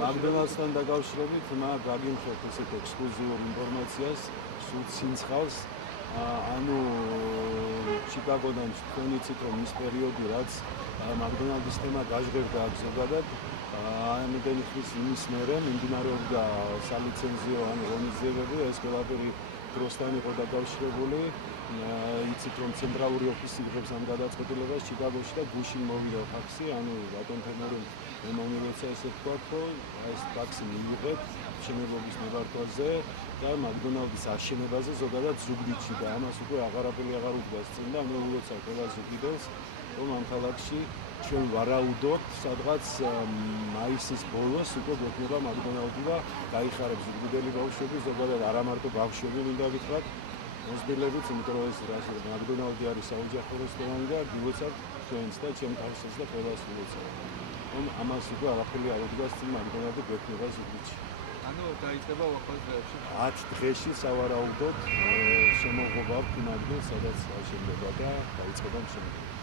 McDonald's-თან დაკავშირებით გაგიმხოთ ესეთ ექსკლუზიურ ინფორმაციას, სულ ცინცხავს. ანუ ჩიკაგოდან თქვენ იცით რომ ის პერიოდი რაც McDonald's-ის თემა გაჟღერდა აქ ზოგადად, ამოდენი ხნის იმის მერე მიმდინარეობდა სალიცენზიო ანუ ღონისძიებები, ეს ყველაფერი დროსთან იყო დაკავშირებული. იცით რომ ცენტრალური ოფისი იღებს ამ გადაწყვეტილებას ჩიკაგოში და გუშინ მოვიდა ფაქსი, ანუ ბატონ თემურიმ მომილოცა ესე თქვა, რომ ეს ფაქსი მიიღეთ მშენებლობის ნებართვაზე და McDonald's-ის აშენებაზე ზოგადად ზუგდიდში და ამას უკვე აღარაფერი აღარ უდგას წინ და მოვულოცა ყველა ზუგდიდელს რომ ამ ქალაქში ჩვენ ვარაუდობთ სადღაც მაისის ბოლოს უკვე გვექნება McDonald's და გაიხარებს ზუგდიდელი ბავშვები, ზოგადად არა მარტო ბავშვები მინდა გითხრათ, მოსბილებიც, იმიტომ რომ ეს McDonald's არის საოჯახო რესტორანი და გილოცავთ ჩვენს და ჩემ თავსაც და ყველას ვილოცავ. რომ ამას უკვე აღარაფერი არ უდგას წინ McDonald's გვექნება ზუგდიდში. ანუ დაიწყება უახლოეს დღეებში. 10 დღეში სავარაუდოდ შემოღობა ვქნათ, სადაც აშენდება და დაიწყება მშენებლობა.